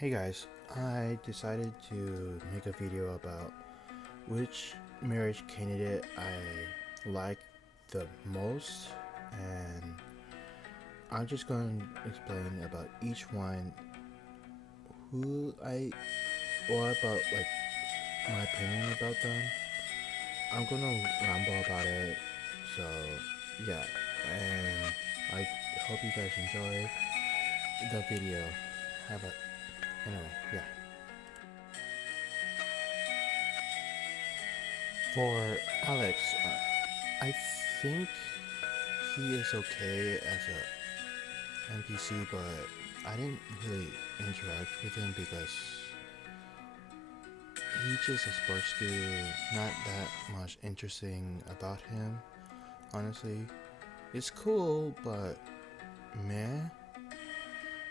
Hey guys, I decided to make a video about which marriage candidate I like the most, and I'm just going to explain about each one, who I, or about like my opinion about them. I'm gonna ramble about it, so yeah, and I hope you guys enjoy the video. Have a anyway, yeah. For Alex, I think he is okay as a NPC, but I didn't really interact with him because he just supposed to not that much interesting about him. Honestly, it's cool, but meh.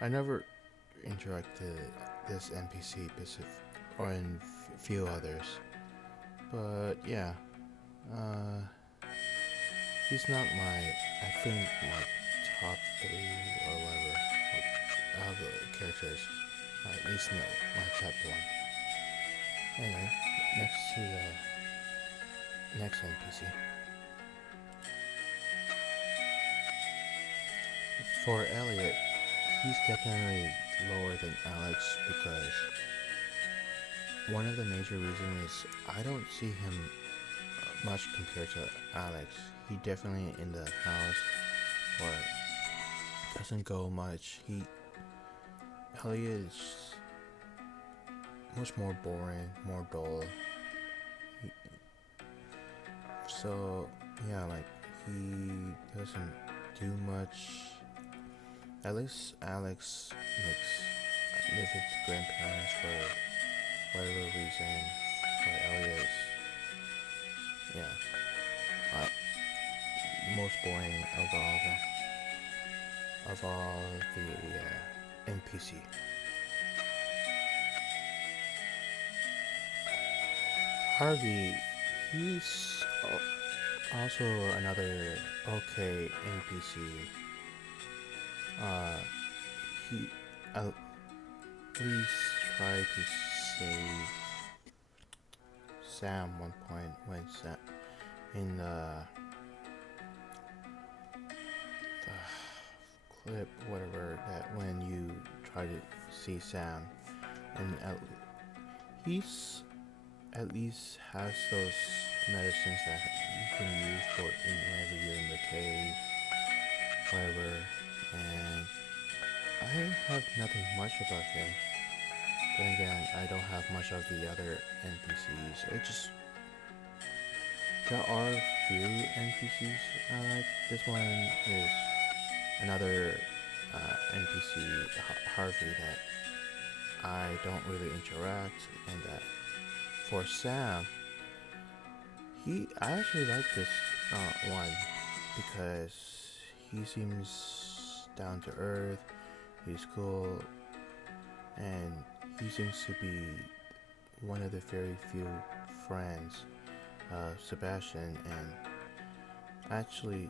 I never interacted this NPC or in few others, but yeah, uh, he's not I think my top three or whatever. Out of the characters, at least no, my top one. Anyway, next to the next NPC. For Elliot, he's definitely lower than Alex because one of the major reasons is I don't see him much compared to Alex. He definitely in the house or doesn't go much. Elliot is much more boring, more dull. He, so yeah, like he doesn't do much. At least Alex live with grandparents for whatever reason. For Elliot, yeah, most boring of all the NPC. Harvey, he's also another okay NPC. He at least tried to save Sam one point when Sam in the clip, whatever, that when you try to see Sam, and he's at least has those medicines that you can use for whenever you're in the cave, whatever. And I have nothing much about him. Then again, I don't have much of the other NPCs. There are few NPCs I like. This one is another NPC, Harvey, that I don't really interact, and that for Sam, I actually like this one because he seems down to earth, he's cool, and he seems to be one of the very few friends, Sebastian, and actually,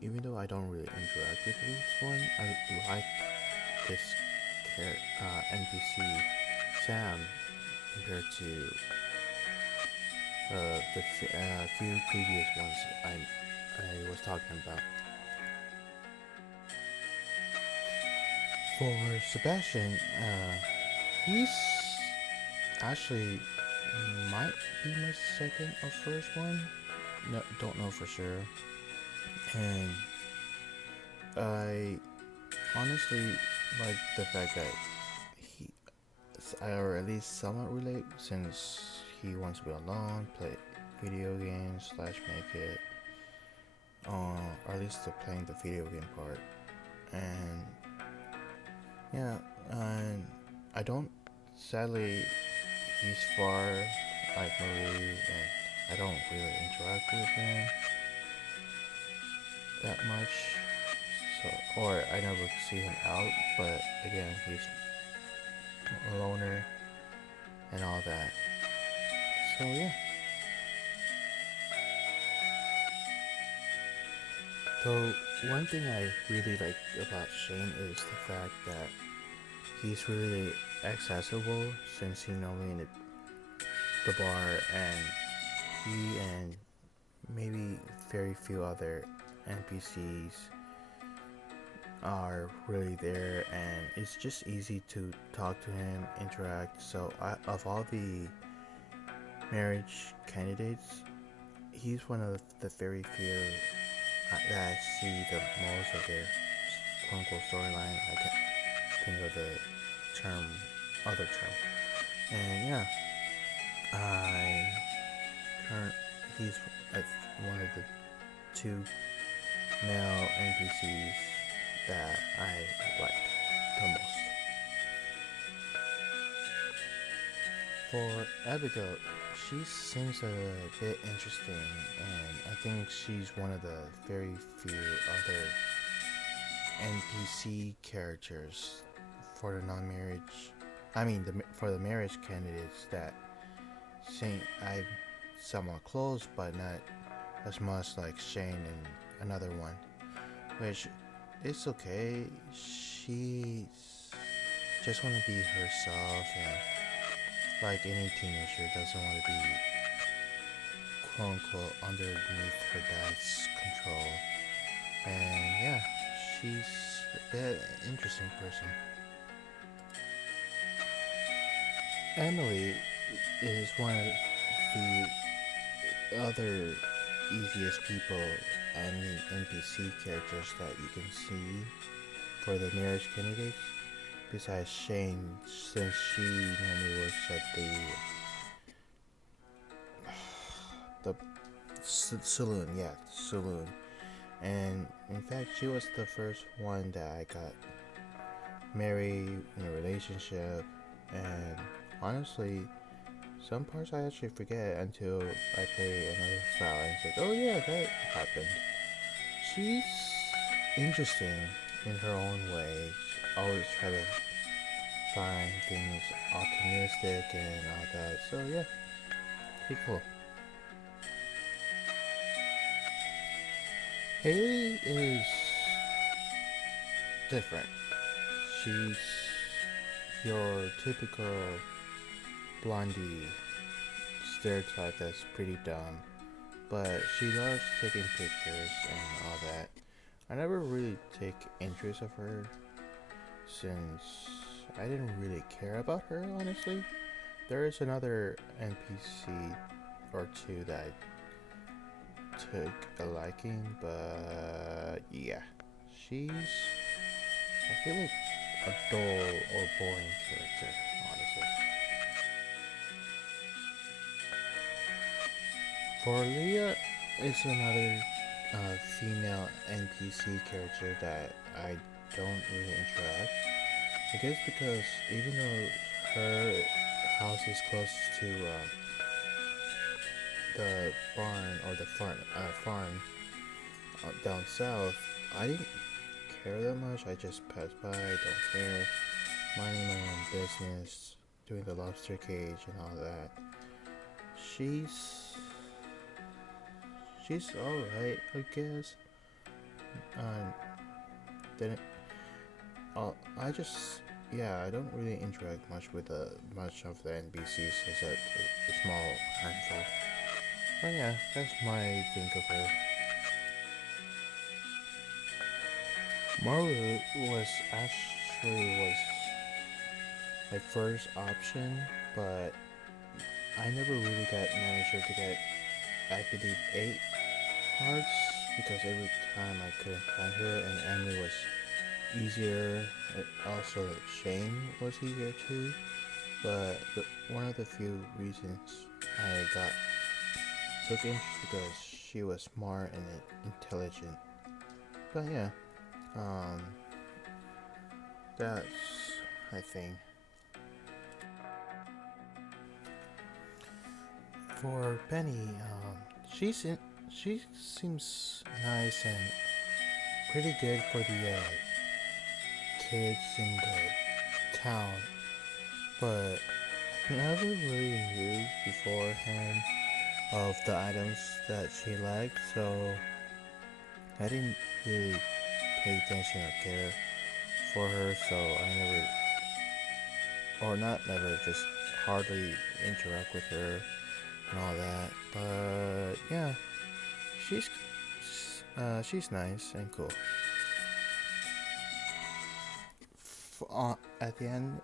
even though I don't really interact with this one, I like this NPC Sam compared to the few previous ones I was talking about. For Sebastian, he's actually might be my second or first one. No, don't know for sure. And I honestly like the fact that he, or at least somewhat relate, since he wants to be alone, play video games slash make it, or at least the playing the video game part. And yeah, and I don't, sadly, he's far like Maru, and I don't really interact with him that much. So, or I never see him out, but again, he's a loner and all that. So yeah. Though one thing I really like about Shane is the fact that he's really accessible since he normally in the bar, and he and maybe very few other NPCs are really there, and it's just easy to talk to him, interact. So of all the marriage candidates, he's one of the very few that I see the most of their quote unquote storyline. I can't think of the term, other term. And yeah, I current he's one of the two male NPCs that I like the most. For Abigail, she seems a bit interesting, and I think she's one of the very few other NPC characters for the non-marriage. I mean, for the marriage candidates that seem I'm somewhat close, but not as much like Shane and another one. Which it's okay. She just want to be herself, and like any teenager, doesn't want to be quote unquote underneath her dad's control. And yeah, she's an interesting person. Emily is one of the other easiest people, I mean NPC characters that you can see for the marriage candidates. Besides Shane, since she normally works at the saloon, yeah, saloon. And in fact, she was the first one that I got married in a relationship. And honestly, some parts I actually forget until I play another file and it's like, oh yeah, that happened. She's interesting in her own way. She always try to find things optimistic and all that. So yeah, pretty cool. Haley is different. She's your typical blondie stereotype that's pretty dumb, but she loves taking pictures and all that. I never really take interest of her since I didn't really care about her, honestly. There is another NPC or two that I took a liking, but yeah, she's I feel like a dull or boring character, honestly. For Leah, it's another female NPC character that I don't really interact. I guess because even though her house is close to the barn or the farm down south, I didn't care that much. I just passed by, don't care, minding my own business, doing the lobster cage and all that. She's she's alright, I guess. Um, then I just yeah, I don't really interact much with much of the NPCs except a small handful. But yeah, that's my think of her. Maru was my first option, but I never really got managed to get I believe 8 hearts because every time I couldn't find her, and Emily was easier. Also, Shane was easier too. But one of the few reasons I got took interest because she was smart and intelligent. But yeah, um, that's I think. For Penny, she seems nice and pretty good for the kids in the town, but I never really knew beforehand of the items that she liked, so I didn't really pay attention or care for her, so I never or not never, just hardly interact with her and all that. But yeah, she's she's nice and cool. At the end,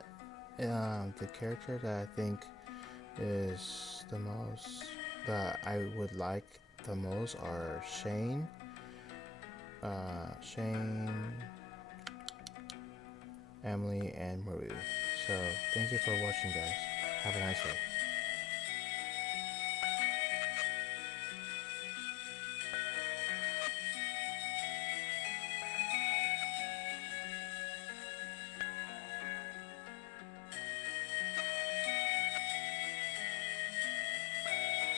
the character that I think is the most that I would like the most are Shane, Emily, and Maru. So thank you for watching, guys. Have a nice day.